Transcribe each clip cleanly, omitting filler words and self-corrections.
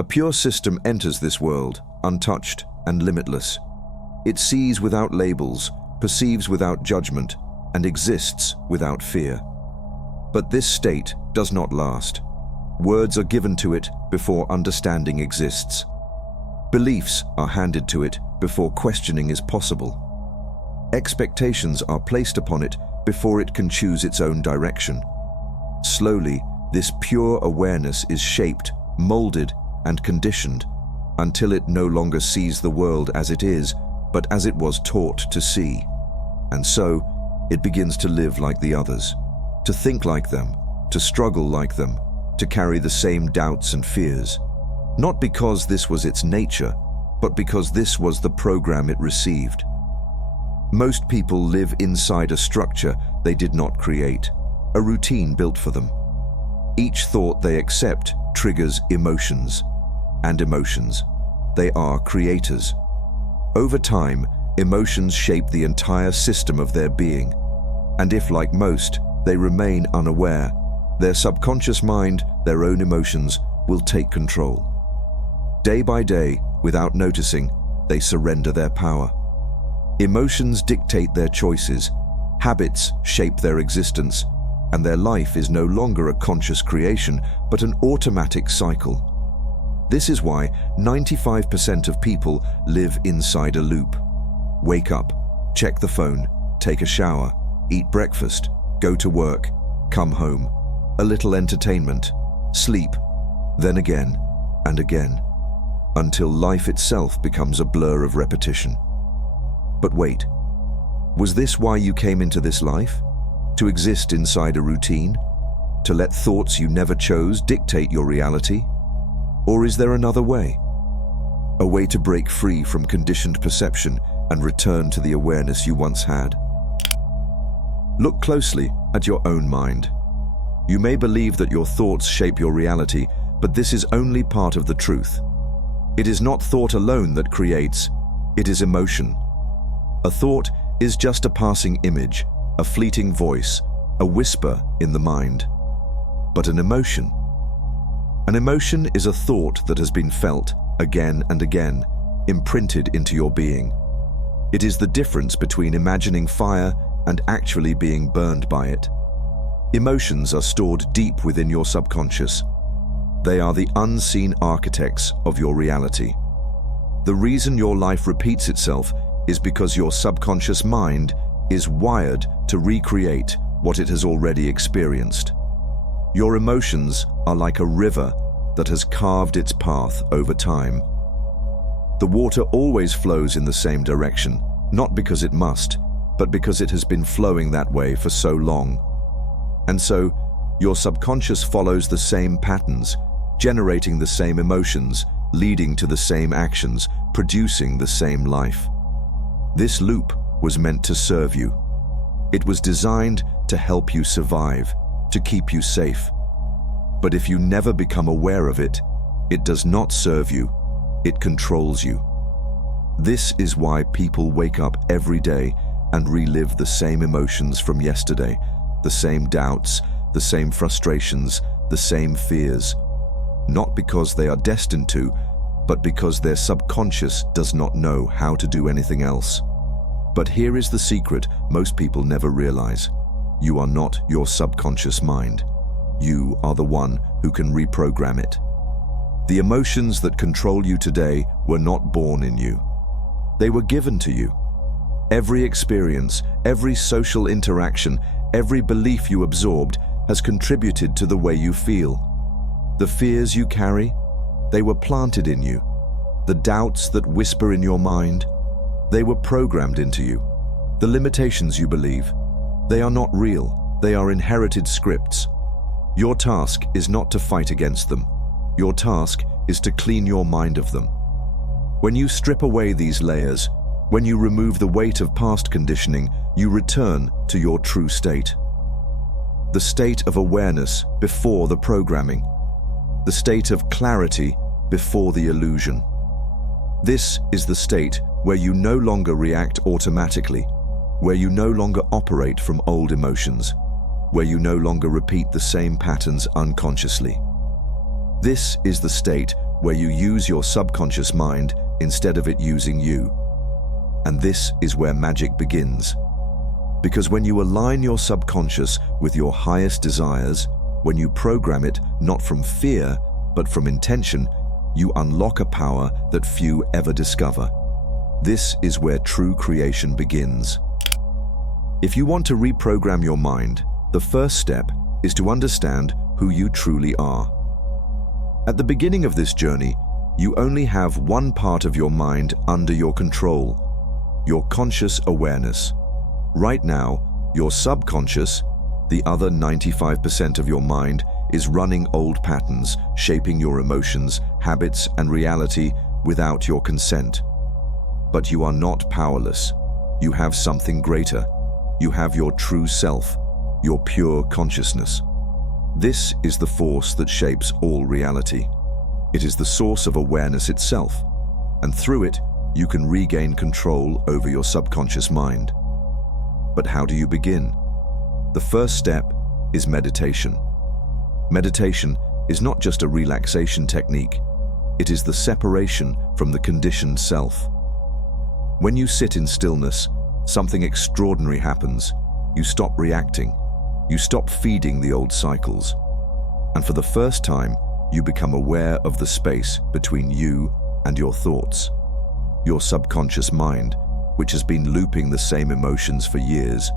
A pure system enters this world, untouched and limitless. It sees without labels, perceives without judgment, and exists without fear. But this state does not last. Words are given to it before understanding exists. Beliefs are handed to it before questioning is possible. Expectations are placed upon it before it can choose its own direction. Slowly, this pure awareness is shaped, molded, and conditioned until it no longer sees the world as it is, but as it was taught to see. And so, it begins to live like the others, to think like them, to struggle like them, to carry the same doubts and fears. Not because this was its nature, but because this was the program it received. Most people live inside a structure they did not create, a routine built for them. Each thought they accept triggers emotions, and emotions. They are creators. Over time, emotions shape the entire system of their being, and if, like most, they remain unaware, their subconscious mind, their own emotions, will take control. Day by day, without noticing, they surrender their power. Emotions dictate their choices, habits shape their existence, and their life is no longer a conscious creation, but an automatic cycle. This is why 95% of people live inside a loop. Wake up, check the phone, take a shower, eat breakfast, go to work, come home, a little entertainment, sleep, then again and again, until life itself becomes a blur of repetition. But wait, was this why you came into this life? To exist inside a routine? To let thoughts you never chose dictate your reality? Or is there another way? A way to break free from conditioned perception and return to the awareness you once had? Look closely at your own mind. You may believe that your thoughts shape your reality, but this is only part of the truth. It is not thought alone that creates, it is emotion. A thought is just a passing image, a fleeting voice, a whisper in the mind. But an emotion is a thought that has been felt again and again, imprinted into your being. It is the difference between imagining fire and actually being burned by it. Emotions are stored deep within your subconscious. They are the unseen architects of your reality. The reason your life repeats itself is because your subconscious mind is wired to recreate what it has already experienced. Your emotions are like a river that has carved its path over time. The water always flows in the same direction, not because it must, but because it has been flowing that way for so long. And so, your subconscious follows the same patterns, generating the same emotions, leading to the same actions, producing the same life. This loop was meant to serve you. It was designed to help you survive, to keep you safe. But if you never become aware of it, it does not serve you, it controls you. This is why people wake up every day and relive the same emotions from yesterday, the same doubts, the same frustrations, the same fears. Not because they are destined to, but because their subconscious does not know how to do anything else. But here is the secret most people never realize. You are not your subconscious mind. You are the one who can reprogram it. The emotions that control you today were not born in you. They were given to you. Every experience, every social interaction, every belief you absorbed has contributed to the way you feel. The fears you carry, they were planted in you. The doubts that whisper in your mind, they were programmed into you. The limitations you believe, they are not real. They are inherited scripts. Your task is not to fight against them. Your task is to clean your mind of them. When you strip away these layers, when you remove the weight of past conditioning, you return to your true state. The state of awareness before the programming. The state of clarity before the illusion. This is the state where you no longer react automatically, where you no longer operate from old emotions, where you no longer repeat the same patterns unconsciously. This is the state where you use your subconscious mind instead of it using you. And this is where magic begins. Because when you align your subconscious with your highest desires, when you program it not from fear, but from intention, you unlock a power that few ever discover. This is where true creation begins. If you want to reprogram your mind, the first step is to understand who you truly are. At the beginning of this journey, you only have one part of your mind under your control, your conscious awareness. Right now, your subconscious, the other 95% of your mind, is running old patterns, shaping your emotions, habits, and reality without your consent. But you are not powerless. You have something greater. You have your true self, your pure consciousness. This is the force that shapes all reality. It is the source of awareness itself, and through it, you can regain control over your subconscious mind. But how do you begin? The first step is meditation. Meditation is not just a relaxation technique. It is the separation from the conditioned self. When you sit in stillness, something extraordinary happens. You stop reacting. You stop feeding the old cycles. And for the first time, you become aware of the space between you and your thoughts. Your subconscious mind, which has been looping the same emotions for years,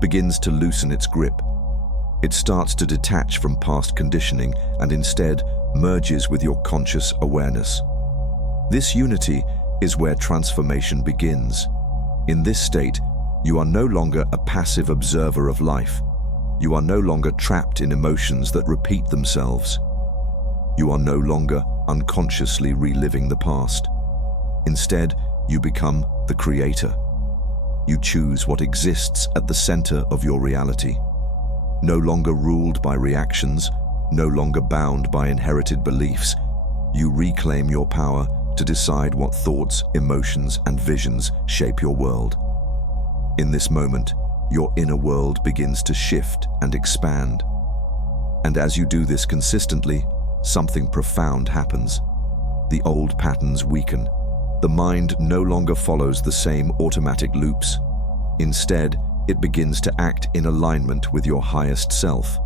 begins to loosen its grip. It starts to detach from past conditioning and instead merges with your conscious awareness. This unity is where transformation begins. In this state, you are no longer a passive observer of life. You are no longer trapped in emotions that repeat themselves. You are no longer unconsciously reliving the past. Instead, you become the creator. You choose what exists at the center of your reality. No longer ruled by reactions, no longer bound by inherited beliefs, you reclaim your power to decide what thoughts, emotions, and visions shape your world. In this moment, your inner world begins to shift and expand. And as you do this consistently, something profound happens. The old patterns weaken. The mind no longer follows the same automatic loops. Instead, it begins to act in alignment with your highest self.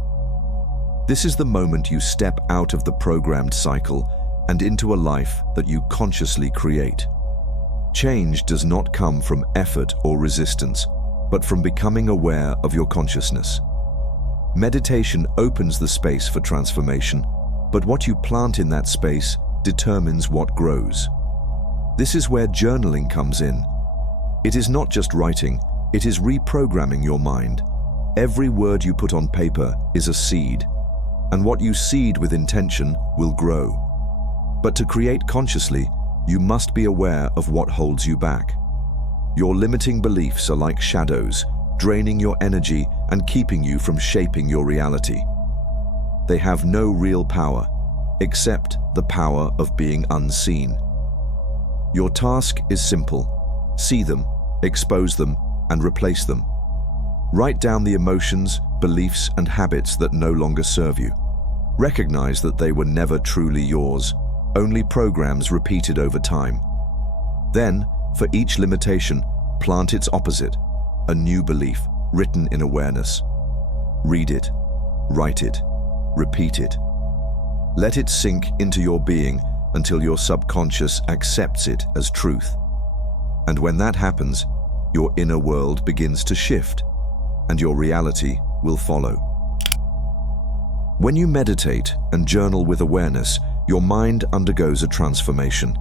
This is the moment you step out of the programmed cycle and into a life that you consciously create. Change does not come from effort or resistance, but from becoming aware of your consciousness. Meditation opens the space for transformation, but what you plant in that space determines what grows. This is where journaling comes in. It is not just writing, it is reprogramming your mind. Every word you put on paper is a seed, and what you seed with intention will grow. But to create consciously, you must be aware of what holds you back. Your limiting beliefs are like shadows, draining your energy and keeping you from shaping your reality. They have no real power, except the power of being unseen. Your task is simple. See them, expose them, and replace them. Write down the emotions, beliefs, and habits that no longer serve you. Recognize that they were never truly yours, only programs repeated over time. Then, for each limitation, plant its opposite, a new belief written in awareness. Read it, write it, repeat it. Let it sink into your being until your subconscious accepts it as truth. And when that happens, your inner world begins to shift, and your reality will follow. When you meditate and journal with awareness, your mind undergoes a transformation.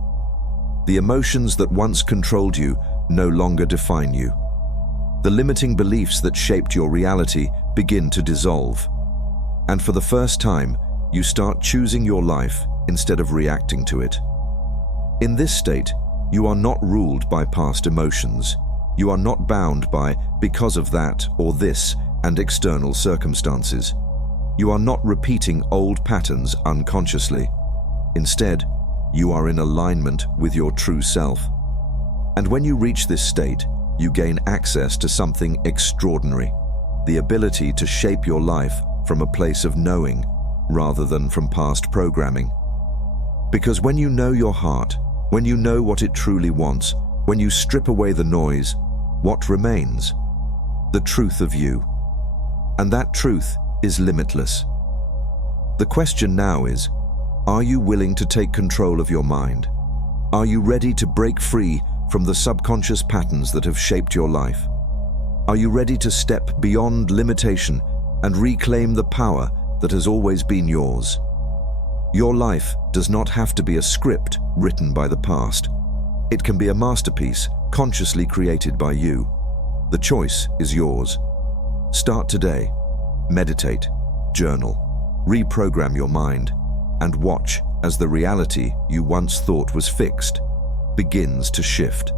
The emotions that once controlled you no longer define you. The limiting beliefs that shaped your reality begin to dissolve. And for the first time, you start choosing your life instead of reacting to it. In this state, you are not ruled by past emotions. You are not bound by because of that or this and external circumstances. You are not repeating old patterns unconsciously. Instead, you are in alignment with your true self. And when you reach this state, you gain access to something extraordinary, the ability to shape your life from a place of knowing rather than from past programming. Because when you know your heart, when you know what it truly wants, when you strip away the noise, what remains? The truth of you. And that truth is limitless. The question now is, are you willing to take control of your mind? Are you ready to break free from the subconscious patterns that have shaped your life? Are you ready to step beyond limitation and reclaim the power that has always been yours? Your life does not have to be a script written by the past. It can be a masterpiece consciously created by you. The choice is yours. Start today. Meditate, journal, reprogram your mind, and watch as the reality you once thought was fixed begins to shift.